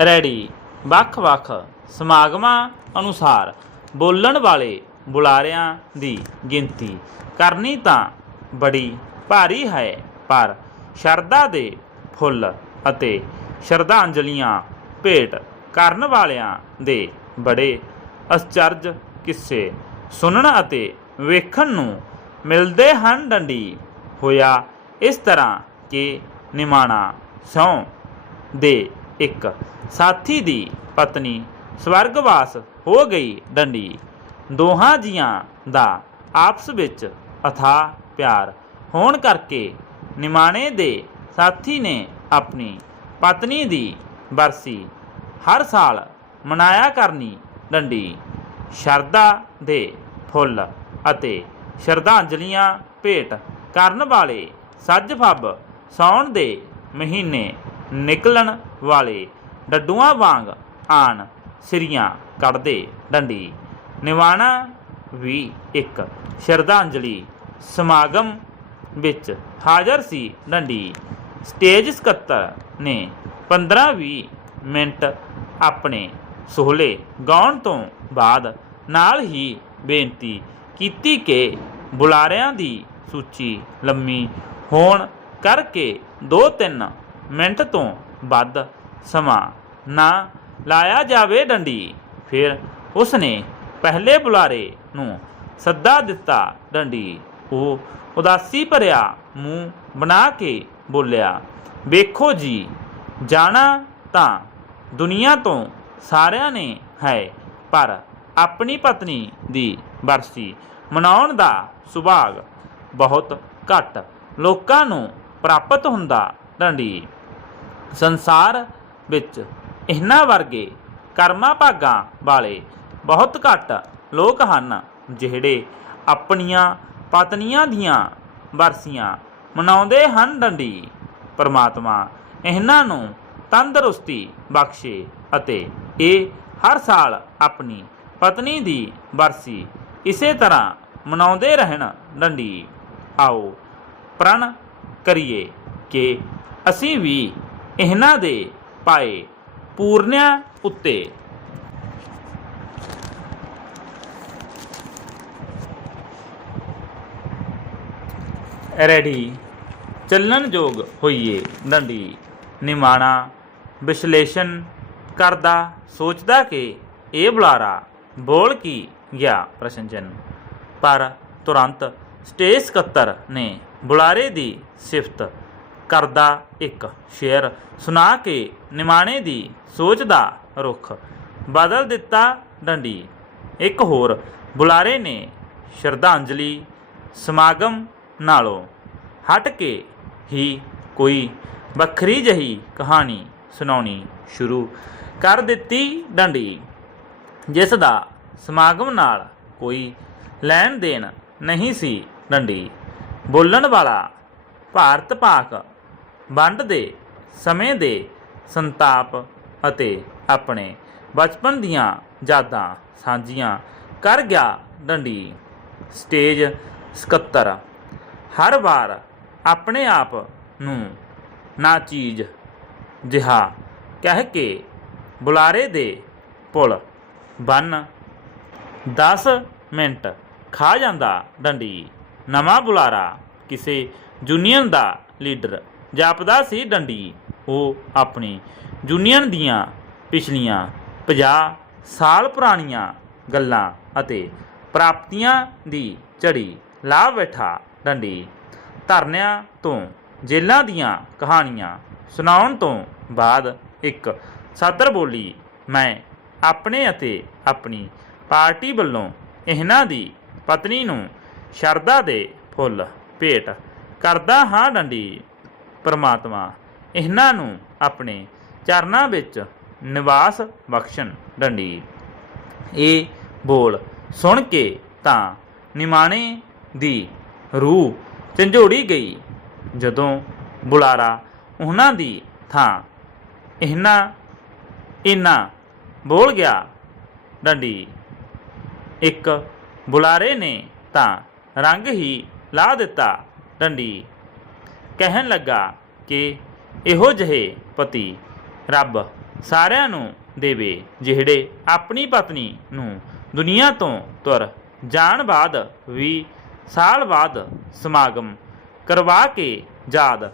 Ready. ਵੱਖ-ਵੱਖ ਸਮਾਗਮਾਂ ਅਨੁਸਾਰ ਬੋਲਣ ਵਾਲੇ ਬੁਲਾਰਿਆਂ ਦੀ ਗਿਣਤੀ ਕਰਨੀ ਤਾਂ ਬੜੀ ਭਾਰੀ ਹੈ, ਪਰ ਸ਼ਰਧਾ ਦੇ ਫੁੱਲ ਅਤੇ ਸ਼ਰਧਾਂਜਲੀਆਂ ਭੇਟ ਕਰਨ ਵਾਲਿਆਂ ਦੇ ਬੜੇ ਅਚਰਜ ਕਿੱਸੇ ਸੁਣਨ ਅਤੇ ਵੇਖਣ ਨੂੰ ਮਿਲਦੇ ਹਨ ਡੰਡੀ ਹੋਇਆ ਇਸ ਤਰ੍ਹਾਂ ਕਿ ਨਿਮਾਣਾ ਸੌ ਦੇ ਇੱਕ ਸਾਥੀ ਦੀ ਪਤਨੀ ਸਵਰਗਵਾਸ ਹੋ ਗਈ ਡੰਡੀ। ਦੋਹਾਂ ਜੀਆਂ ਦਾ ਆਪਸ ਵਿੱਚ ਅਥਾ ਪਿਆਰ ਹੋਣ ਕਰਕੇ ਨਿਮਾਣੇ ਦੇ ਸਾਥੀ ਨੇ ਆਪਣੀ ਪਤਨੀ ਦੀ ਬਰਸੀ ਹਰ ਸਾਲ ਮਨਾਇਆ ਕਰਨੀ ਡੰਡੀ। ਸ਼ਰਧਾ ਦੇ ਫੁੱਲ ਅਤੇ ਸ਼ਰਧਾਂਜਲੀਆਂ ਭੇਟ ਕਰਨ ਵਾਲੇ ਸੱਜ ਫੱਬ ਸਾਉਣ ਦੇ ਮਹੀਨੇ ਨਿਕਲਣ ਵਾਲੇ ਡੱਡੂਆਂ ਵਾਂਗ ਆਣ ਸਿਰੀਆਂ ਕੱਢਦੇ ਡੰਡੀ। ਨਿਵਾਣਾ ਵੀ ਇੱਕ ਸ਼ਰਧਾਂਜਲੀ ਸਮਾਗਮ ਵਿੱਚ ਹਾਜ਼ਰ ਸੀ ਡੰਡੀ। ਸਟੇਜ ਸਕੱਤਰ ਨੇ 15-20 ਮਿੰਟ ਆਪਣੇ ਸੋਹਲੇ ਗਾਉਣ ਤੋਂ ਬਾਅਦ ਨਾਲ ਹੀ ਬੇਨਤੀ ਕੀਤੀ ਕਿ ਬੁਲਾਰਿਆਂ ਦੀ ਸੂਚੀ ਲੰਮੀ ਹੋਣ ਕਰਕੇ 2-3 ਮਿੰਟ ਤੋਂ ਵੱਧ ਸਮਾਂ ਨਾ ਲਾਇਆ ਜਾਵੇ ਡੰਡੀ। ਫਿਰ ਉਸਨੇ ਪਹਿਲੇ ਬੁਲਾਰੇ ਨੂੰ ਸੱਦਾ ਦਿੱਤਾ ਡੰਡੀ। ਉਹ ਉਦਾਸੀ ਭਰਿਆ ਮੂੰਹ ਬਣਾ ਕੇ ਬੋਲਿਆ, ਵੇਖੋ ਜੀ, ਜਾਣਾ ਤਾਂ ਦੁਨੀਆ ਤੋਂ ਸਾਰਿਆਂ ਨੇ ਹੈ, ਪਰ ਆਪਣੀ ਪਤਨੀ ਦੀ ਬਰਸੀ ਮਨਾਉਣ ਦਾ ਸੁਭਾਗ ਬਹੁਤ ਘੱਟ ਲੋਕਾਂ ਨੂੰ ਪ੍ਰਾਪਤ ਹੁੰਦਾ ਡੰਡੀ। ਸੰਸਾਰ ਵਿੱਚ ਇਹਨਾਂ ਵਰਗੇ ਕਰਮਾਂ ਭਾਗਾਂ ਵਾਲੇ ਬਹੁਤ ਘੱਟ ਲੋਕ ਹਨ, ਜਿਹੜੇ ਆਪਣੀਆਂ ਪਤਨੀਆਂ ਦੀਆਂ ਵਰਸੀਆਂ ਮਨਾਉਂਦੇ ਹਨ ਡੰਡੀ। ਪਰਮਾਤਮਾ ਇਹਨਾਂ ਨੂੰ ਤੰਦਰੁਸਤੀ ਬਖਸ਼ੇ ਅਤੇ ਇਹ ਹਰ ਸਾਲ ਆਪਣੀ ਪਤਨੀ ਦੀ ਵਰਸੀ ਇਸੇ ਤਰ੍ਹਾਂ ਮਨਾਉਂਦੇ ਰਹਿਣ ਡੰਡੀ। ਆਓ ਪ੍ਰਣ ਕਰੀਏ ਕਿ ਅਸੀਂ ਵੀ ਇਹਨਾਂ ਦੇ ਪਾਏ ਪੂਰਨਿਆਂ ਉੱਤੇ। ਰੈਡੀ। ਚੱਲਣ ਯੋਗ ਹੋਈਏ, ਡੰਡੀ। ਨਿਮਾਣਾ ਵਿਸ਼ਲੇਸ਼ਣ ਕਰਦਾ, ਸੋਚਦਾ ਕਿ ਇਹ ਬੁਲਾਰਾ ਬੋਲ ਕੀ ਗਿਆ ਪ੍ਰਸ਼ਨਜਨ ਪਰ ਤੁਰੰਤ ਸਟੇਜ ਸਕੱਤਰ ਨੇ ਬੁਲਾਰੇ ਦੀ ਸਿਫਤ ਕਰਦਾ ਇੱਕ ਸ਼ੇਰ ਸੁਣਾ ਕੇ ਨਿਮਾਣੇ ਦੀ ਸੋਚ ਦਾ ਰੁਖ। ਬਦਲ ਦਿੱਤਾ ਡੰਡੀ। ਇੱਕ ਹੋਰ। ਬੁਲਾਰੇ ਨੇ ਸ਼ਰਧਾਂਜਲੀ ਸਮਾਗਮ ਨਾਲੋਂ ਹਟ ਕੇ ਹੀ ਕੋਈ ਵੱਖਰੀ ਜਹੀ ਕਹਾਣੀ ਸੁਣਾਉਣੀ ਸ਼ੁਰੂ ਕਰ ਦਿੱਤੀ ਡੰਡੀ, ਜਿਸ ਦਾ ਸਮਾਗਮ ਨਾਲ ਕੋਈ ਲੈਣ ਦੇਣ ਨਹੀਂ ਸੀ ਡੰਡੀ। ਬੋਲਣ ਵਾਲਾ ਭਾਰਤ ਪਾਕ ਵੰਡ ਦੇ, ਸਮੇਂ ਦੇ, ਸੰਤਾਪ ਅਤੇ ਆਪਣੇ ਬਚਪਨ ਦੀਆਂ ਯਾਦਾਂ ਸਾਂਝੀਆਂ ਕਰ ਗਿਆ ਡੰਡੀ। ਸਟੇਜ ਸਕੱਤਰ ਹਰ ਵਾਰ ਆਪਣੇ ਆਪ ਨੂੰ ਨਾ ਚੀਜ਼ ਜਿਹਾ ਕਹਿ ਕੇ ਬੁਲਾਰੇ ਦੇ ਪੁਲ ਬੰਨ। 10 ਮਿੰਟ ਖਾ ਜਾਂਦਾ ਡੰਡੀ। ਨਵਾਂ ਬੁਲਾਰਾ ਕਿਸੇ ਯੂਨੀਅਨ ਦਾ ਲੀਡਰ ਜਾਪਦਾ ਸੀ ਡੰਡੀ। ਉਹ ਆਪਣੀ ਯੂਨੀਅਨ ਦੀਆਂ ਪਿਛਲੀਆਂ 50 ਸਾਲ ਪੁਰਾਣੀਆਂ ਗੱਲਾਂ ਅਤੇ ਪ੍ਰਾਪਤੀਆਂ ਦੀ ਝੜੀ ਲਾ ਬੈਠਾ ਡੰਡੀ ਧਰਨਿਆਂ ਤੋਂ ਜੇਲਾਂ ਦੀਆਂ ਕਹਾਣੀਆਂ ਸੁਣਾਉਣ ਤੋਂ ਬਾਅਦ ਇੱਕ ਸਦਰ ਬੋਲੀ, ਮੈਂ ਆਪਣੇ ਅਤੇ ਆਪਣੀ ਪਾਰਟੀ ਵੱਲੋਂ ਇਹਨਾਂ ਦੀ ਪਤਨੀ ਨੂੰ ਸ਼ਰਧਾ ਦੇ ਫੁੱਲ ਭੇਟ ਕਰਦਾ ਹਾਂ ਡੰਡੀ। ਪਰਮਾਤਮਾ, ਇਹਨਾਂ ਨੂੰ ਆਪਣੇ ਚਰਨਾਂ ਵਿੱਚ ਨਿਵਾਸ ਬਖਸ਼ਣ ਡੰਡੀ। ਇਹ ਬੋਲ ਸੁਣ ਕੇ ਤਾਂ ਨਿਮਾਣੇ ਦੀ ਰੂਹ ਝੰਜੋੜੀ ਗਈ। ਜਦੋਂ ਬੁਲਾਰਾ ਉਹਨਾਂ ਦੀ ਥਾਂ ਇਹਨਾਂ ਇਨਾ ਬੋਲ ਗਿਆ, ਡੰਡੀ, ਇੱਕ ਬੁਲਾਰੇ ਨੇ ਤਾਂ ਰੰਗ ਹੀ ਲਾ ਦਿੱਤਾ, ਡੰਡੀ। ਕਹਿਣ ਲੱਗਾ ਕਿ ਇਹੋ ਜਿਹੇ ਪਤੀ ਰੱਬ ਸਾਰਿਆਂ ਨੂੰ ਦੇਵੇ, ਜਿਹੜੇ ਆਪਣੀ ਪਤਨੀ ਨੂੰ ਦੁਨੀਆ ਤੋਂ ਤੁਰ ਜਾਣ ਬਾਅਦ ਵੀ ਸਾਲ ਬਾਅਦ ਸਮਾਗਮ ਕਰਵਾ ਕੇ ਯਾਦ